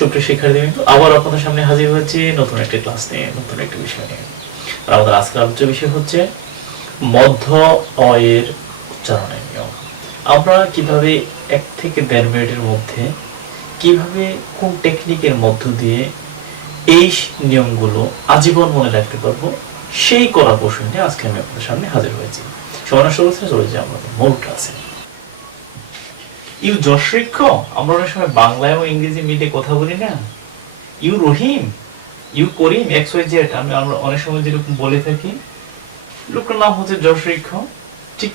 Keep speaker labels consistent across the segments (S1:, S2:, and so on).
S1: সুপ্রিয় আবার আপনাদের সামনে হাজির নতুন একটি ক্লাস নিয়ে, নতুন একটি বিষয় নিয়ে। আর আমাদের আলোচ্য বিষয় হচ্ছে মধ্য অয়ের উচ্চারণের নিয়ম। আমরা কীভাবে এক থেকে দেড় মিনিটের মধ্যে কীভাবে কোন টেকনিকের মধ্য দিয়ে এই নিয়মগুলো আজীবন মনে রাখতে পারব, সেই কলা কৌশল নিয়ে আজকে আমি আপনাদের সামনে হাজির হয়েছি। সমানা থেকে চলে যাই আমাদের মূল ক্লাসে ইউ যশৃক্ষ আমরা অনেক সময় বাংলা এবং ইংরেজি মিলিয়ে কথা বলি না। You Rahim? You Karim? X Y Z আমি আমরা অনেক সময় যেরকম বলে থাকি। লোকটার নাম হচ্ছে যশৃক্ষ ঠিক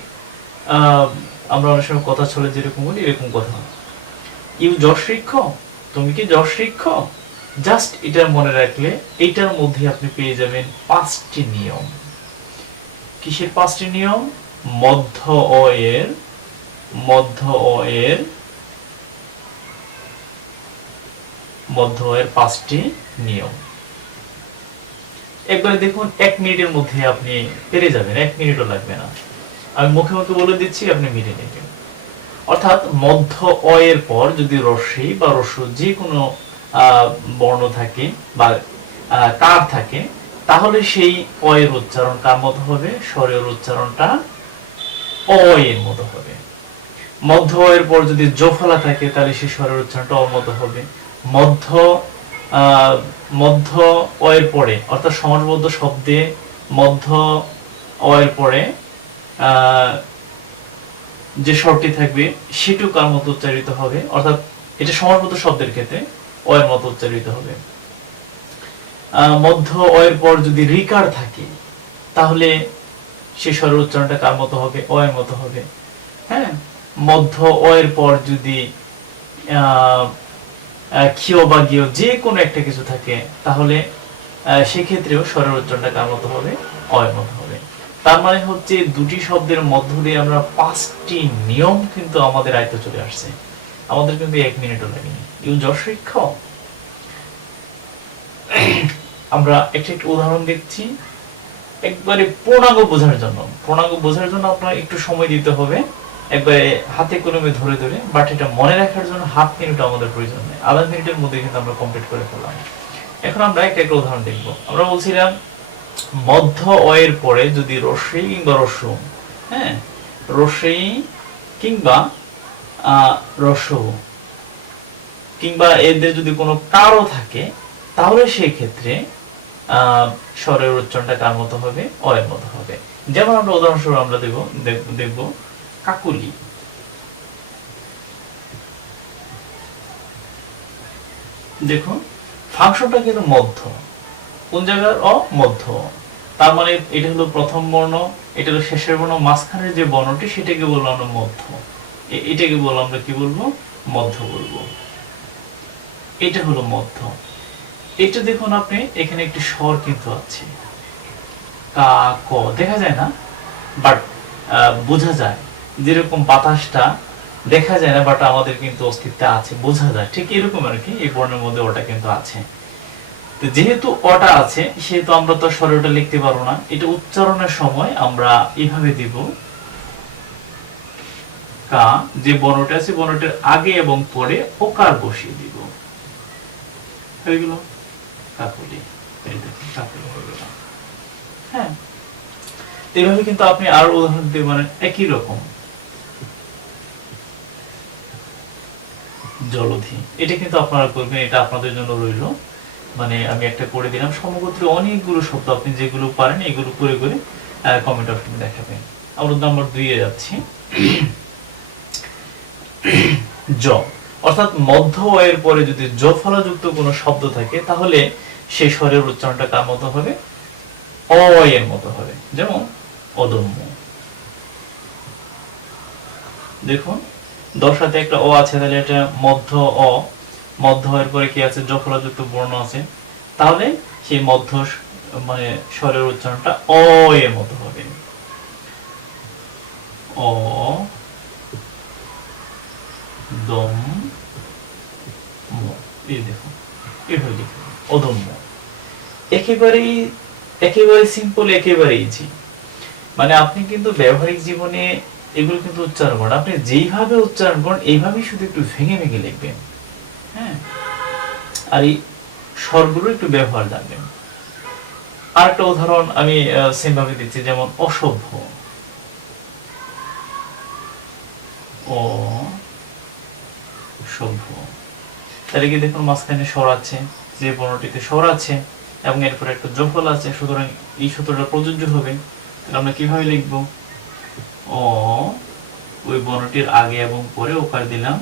S1: আমরা অনেক সময় কথা চলে যেরকম বলি, এরকম কথা। ইউ যশৃক্ষ তুমি কি যশৃক্ষ জাস্ট এটা মনে রাখলে এটার মধ্যে আপনি পেয়ে যাবেন পাঁচটি নিয়ম। কিসের পাঁচটি নিয়ম? মধ্য অ এর মধ্য অ এর মধ্য এর পাঁচটি নিয়ম। একবারে দেখুন, এক মিনিটের মধ্যে আপনি পেরে যাবেন, এক মিনিটও লাগবে না। আমি মুখে মুখে বলে দিচ্ছি, আপনি মিটে নেবেন। অর্থাৎ মধ্য অ পর যদি রস্যি বা রস্য যে কোনো বর্ণ থাকে বা কার থাকে, তাহলে সেই অ এর উচ্চারণ কার মতো হবে? স্বরের উচ্চারণটা অ এর মতো হবে। মধ্য এর পর যদি জফলা থাকে, তাহলে সেই স্বরের উচ্চারণটা অ মতো হবে। মধ্য মধ্য অ এর পরে, অর্থাৎ সমাসবদ্ধ শব্দে মধ্য অ এর পরে যে স্বরটি থাকবে, সেটু কার মতো উচ্চারিত হবে? অর্থাৎ এটা সমাসবদ্ধ শব্দের ক্ষেত্রে অয়ের মতো উচ্চারিত হবে। মধ্য অয়ের পর যদি রিকার থাকে, তাহলে সে স্বরের উচ্চারণটা কার মতো হবে? অয়ের মতো হবে। হ্যাঁ? মধ্য এর পর যদি ক্ষীয় বা গিয় যে কোনো একটা কিছু থাকে, তাহলে সেক্ষেত্রেও স্বরের উচ্চারণটা কার মতো হবে? অ এর মতো হবে। তার মানে হচ্ছে দুটি শব্দের মধ্য দিয়ে আমরা পাঁচটি নিয়ম কিন্তু আমাদের আয়ত্তে চলে আসছে। আমাদের কিন্তু এক মিনিটও লাগেনি। ইউ যশিক্ষ আমরা একটা একটা উদাহরণ দেখছি। একবারে পূর্ণাঙ্গ বোঝার জন্য। পূর্ণাঙ্গ বোঝার জন্য আপনার একটু সময় দিতে হবে। একবারে হাতে কলমে ধরে ধরে বাট এটা মনে রাখার জন্য হাফ মিনিট আমাদের প্রয়োজন নেই আধা মিনিটের মধ্যে কিন্তু আমরা কমপ্লিট করে ফেললাম। এখন আমরা একটা একটা উদাহরণ আমরা বলছিলাম, মধ্য অয়ের পরে যদি রস্যই কিংবা রস্য হ্যাঁ? রস্যই কিংবা রস্য কিংবা এদের যদি কোনো কারও থাকে, তাহলে সেই ক্ষেত্রে স্বরের উচ্চারণটা কার মতো হবে? অয়ের মতো হবে। যেমন আমরা উদাহরণস্বরূপ আমরা দেব দেখ- দেখব কাকুলি। দেখুন ফাংশনটা কিন্তু মধ্য। কোন জায়গার অ? মধ্য। তার মানে এটা হলো প্রথম বর্ণ, এটা হলো শেষের বর্ণ, মাঝখানের যে বর্ণটি সেটাকে বলব আমরা মধ্য। এটাকে বলব আমরা কি বলব? মধ্য বলব। এটা হলো মধ্য। এটা দেখুন আপনি, এখানে একটি স্বর কিন্তু আছে। কা, ক। দেখা যায় না? বাট বোঝা যায়। যেরকম বাতাসটা দেখা যায় না বাট আমাদের কিন্তু অস্তিত্ব আছে, বোঝা যায়। ঠিক এরকম আর কি, এই বর্ণের মধ্যে ওটা কিন্তু আছে। তো যেহেতু অটা আছে, সেহেতু আমরা তো স্বরটা লিখতে পারব না। এটা উচ্চারণের সময় আমরা এইভাবে দিব, কা, যে বর্ণটা আছে, বর্ণটার আগে এবং পরে ওকার বসিয়ে দিব। হয়ে গেল? হয়ে এইভাবে কিন্তু আপনি আরও উদাহরণ দিতে পারেন, একই রকম। জলধি। এটা কিন্তু আপনারা করবেন, এটা আপনাদের জন্য রইল। মানে আমি একটা করে দিলাম। সমগোত্রে অনেকগুলো শব্দ, আপনি যেগুলো পারেন, এগুলো করে করে কমেন্ট অপশনে দেখাবেন। আমরা নাম্বার দুইয়ে যাচ্ছি। জ। অর্থাৎ মধ্য অয়ের পরে যদি জ ফলাযুক্ত কোনো শব্দ থাকে, তাহলে সেই স্বরের উচ্চারণটা কার মতো হবে? অ এর মতো হবে। যেমন, অদম্য। দেখুন। দশাতে একটা অ আছে, তাহলে এটা মধ্য অ। মধ্য এর পরে কি আছে? জফলাযুক্ত বর্ণ আছে। তাহলে সেই মধ্য মানে স্বরের উচ্চারণটা অ এর মতো হবে। অ, দম এই দেখো, এভাবে অদম্য। একেবারেই, একেবারে সিম্পল একেবারে ইজি মানে আপনি কিন্তু ব্যবহারিক জীবনে এগুলো কিন্তু উচ্চারণ করেন আপনি যেইভাবে উচ্চারণ করেন, এইভাবেই শুধু একটু ভেঙে ভেঙে লিখবেন। হ্যাঁ? আর এই স্বরগুলো একটু ব্যবহার জানবেন। আরেকটা উদাহরণ আমি সেম ভাবে দিচ্ছি, যেমন অসভ্য। ও, সভ্য। তাহলে কি দেখুন, মাঝখানে স্বর আছে, যে বর্ণটিতে স্বর আছে, এবং এরপরে একটা জফল আছে, সুতরাং এই সূত্রটা প্রযোজ্য হবে। আমরা কীভাবে লিখব? ওই বর্ণটির আগে এবং পরে ওকার দিলাম।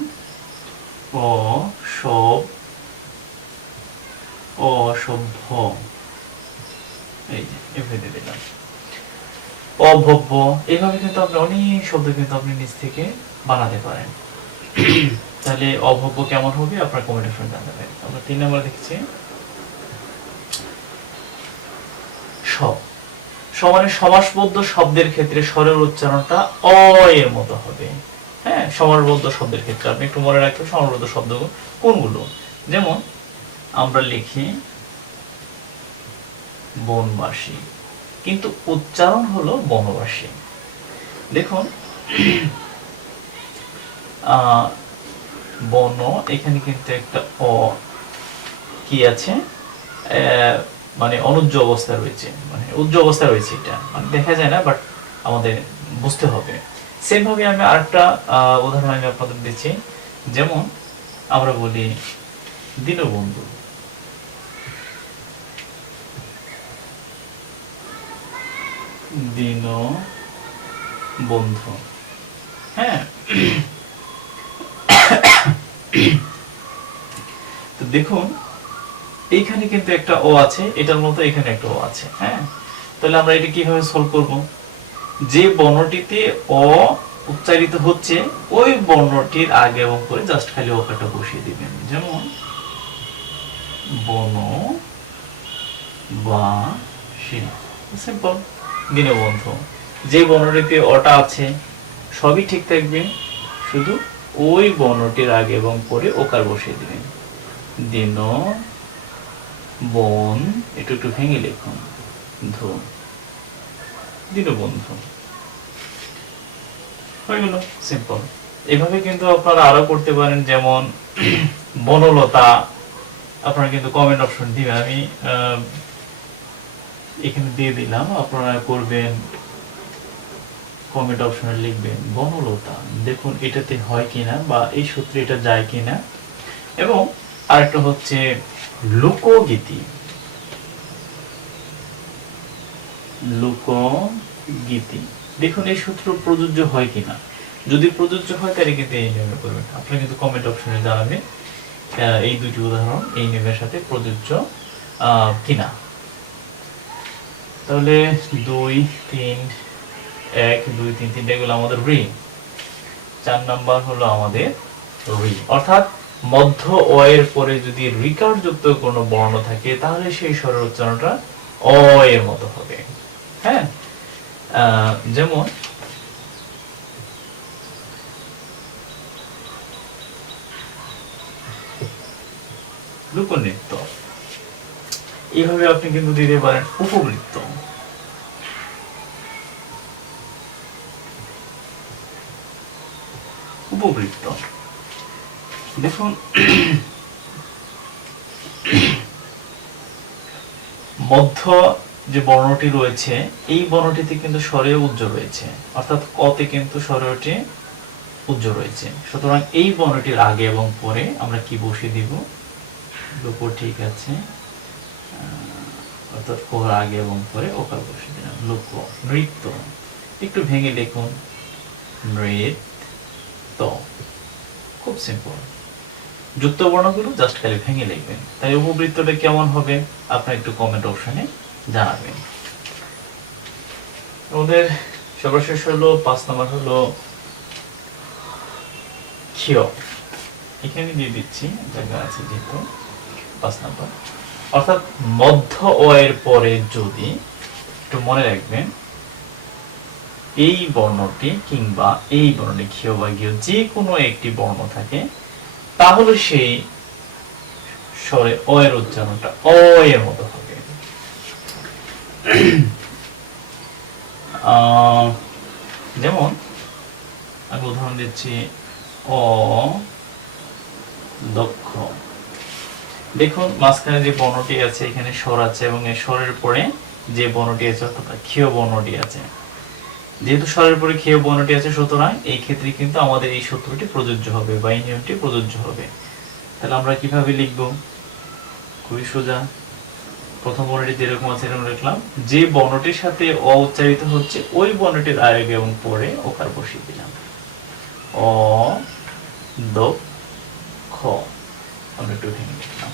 S1: সব অসভ্য এই এভাবে দিলাম। অভব্য। এইভাবে কিন্তু আপনি অনেক শব্দ কিন্তু আপনি নিজ থেকে বানাতে পারেন। তাহলে অভব্য কেমন হবে? আপনার কমেন্ট অপশন জানাবেন আমরা তিন নম্বর দেখছি। সব। সমানে সমাসবদ্ধ শব্দের ক্ষেত্রে স্বরের উচ্চারণটা অ এর মতো হবে। হ্যাঁ সমাসবদ্ধ শব্দের ক্ষেত্রে। আপনি একটু মনে রাখবেন সমাসবদ্ধ শব্দ কোনগুলো? যেমন আমরা লিখি, বনবাসী। কিন্তু উচ্চারণ হলো বনবাসী। দেখুন বন, এখানে কিন্তু একটা অ কি আছে? মানে অনুজ্জ অবস্থা রয়েছে মানে উজ্জ্ব অবস্থা রয়েছে এটা। মানে দেখা যায় না বাট আমাদের বুঝতে হবে। সেম ভাবে আমি আরেকটা উদাহরণ আমি আপনাদের দিচ্ছি। যেমন আমরা বলি দীনবন্ধু দীন বন্ধু। হ্যাঁ। তো দেখুন এইখানে কিন্তু একটা ও আছে, এটার মতো এখানে একটা ও আছে হ্যাঁ? তাহলে আমরা এটা কীভাবে সলভ করব? যে বর্ণটিতে অ উচ্চারিত হচ্ছে, ওই বর্ণটির আগে এবং পরে জাস্ট খালি ওকাটা বসিয়ে দিবেন। যেমন, বন, বা সিম্পল দীনবন্ধু। যে বর্ণটিতে অটা আছে, সবই ঠিক থাকবে। শুধু ওই বর্ণটির আগে এবং পরে ওকার বসিয়ে দিবেন। দিন বন, একটু একটু ভেঙে লিখুন। ধু। দীনবন্ধু হয়ে গেল সিম্পল এভাবে কিন্তু আপনারা আরও করতে পারেন, যেমন বনলতা, আপনারা কিন্তু কমেন্ট অপশন দিবেন। আমি এখানে দিয়ে দিলাম, আপনারা করবেন কমেন্ট অপশনে লিখবেন, বনলতা। দেখুন এটাতে হয় কিনা বা এই সূত্রে এটা যায় কিনা। এবং আরেকটা হচ্ছে লোকগীতি। লোকগীতি। দেখুন, এই সূত্র প্রযোজ্য হয় কিনা যদি প্রযোজ্য হয়, তাহলে কিন্তু এই নিয়মে করবেন। আপনি কিন্তু কমেন্ট অপশনে জানাবেন এই দুটি উদাহরণ এই নিয়মের সাথে প্রযোজ্য কিনা তাহলে দুই, তিন, এক, দুই, তিন, তিনটা এগুলো আমাদের রি চার নাম্বার হলো আমাদের রি অর্থাৎ মধ্য অ এর পরে যদি রিকার যুক্ত কোনো বর্ণ থাকে, তাহলে সেই স্বরের উচ্চারণটা অ এর মতো হবে। হ্যাঁ? যেমন লোকনৃত্য এইভাবে আপনি কিন্তু দিতে পারেন উপবৃত্ত। উপবৃত্ত। দেখুন, মধ্য যে বর্ণটি রয়েছে, এই বর্ণটিতে কিন্তু স্বরে উজ্জ্ব রয়েছে। অর্থাৎ কতে কিন্তু স্বরটি উজ্জ্ব রয়েছে। সুতরাং এই বর্ণটির আগে এবং পরে আমরা কি বসিয়ে দিব? লোপর ঠিক আছে। অর্থাৎ কোর আগে এবং পরে ওকার বসিয়ে দিলাম। লোক নৃত্য। একটু ভেঙে লিখুন। নৃত্য। খুব সিম্পল যুক্ত বর্ণগুলো জাস্ট খালি ভেঙে লিখবেন তাই উপবৃত্তটা কেমন হবে, আপনার একটু কমেন্ট অপশনে জানাবেন। আমাদের সর্বশেষ হলো, পাঁচ নম্বর হলো এখানে দিয়ে দিচ্ছি, জায়গা আছে যেহেতু, পাঁচ নম্বর। অর্থাৎ মধ্য ও এর পরে যদি একটু মনে রাখবেন, এই বর্ণটি কিংবা এই বর্ণটি ক্ষীয় বা গীয় যে কোনো একটি বর্ণ থাকে তাহলে সেই স্বরে অ এর উচ্চারণটা অ এর মতো হবে। যেমন আমি উদাহরণ দিচ্ছি অ দক্ষ। দেখুন, মাঝখানে যে বর্ণটি আছে, এখানে স্বর আছে এবং এই স্বরের পরে যে বর্ণটি আছে, অর্থাৎ ক্ষীয় বর্ণটি আছে। যেহেতু স্বরের পরে ক্ষীয় বর্ণটি আছে, সুতরাং এই ক্ষেত্রে কিন্তু আমাদের এই সূত্রটি প্রযোজ্য হবে বা এই নিয়মটি প্রযোজ্য হবে। তাহলে আমরা কীভাবে লিখব? খুবই সোজা। প্রথম বর্ণটি যেরকম আছে, এরকম লিখলাম। যে বর্ণটির সাথে অ উচ্চারিত হচ্ছে, ওই বর্ণটির আগে এবং পরে ওকার বসিয়ে দিলাম। অ, দ, খ। আমরা একটু ভেঙে লিখলাম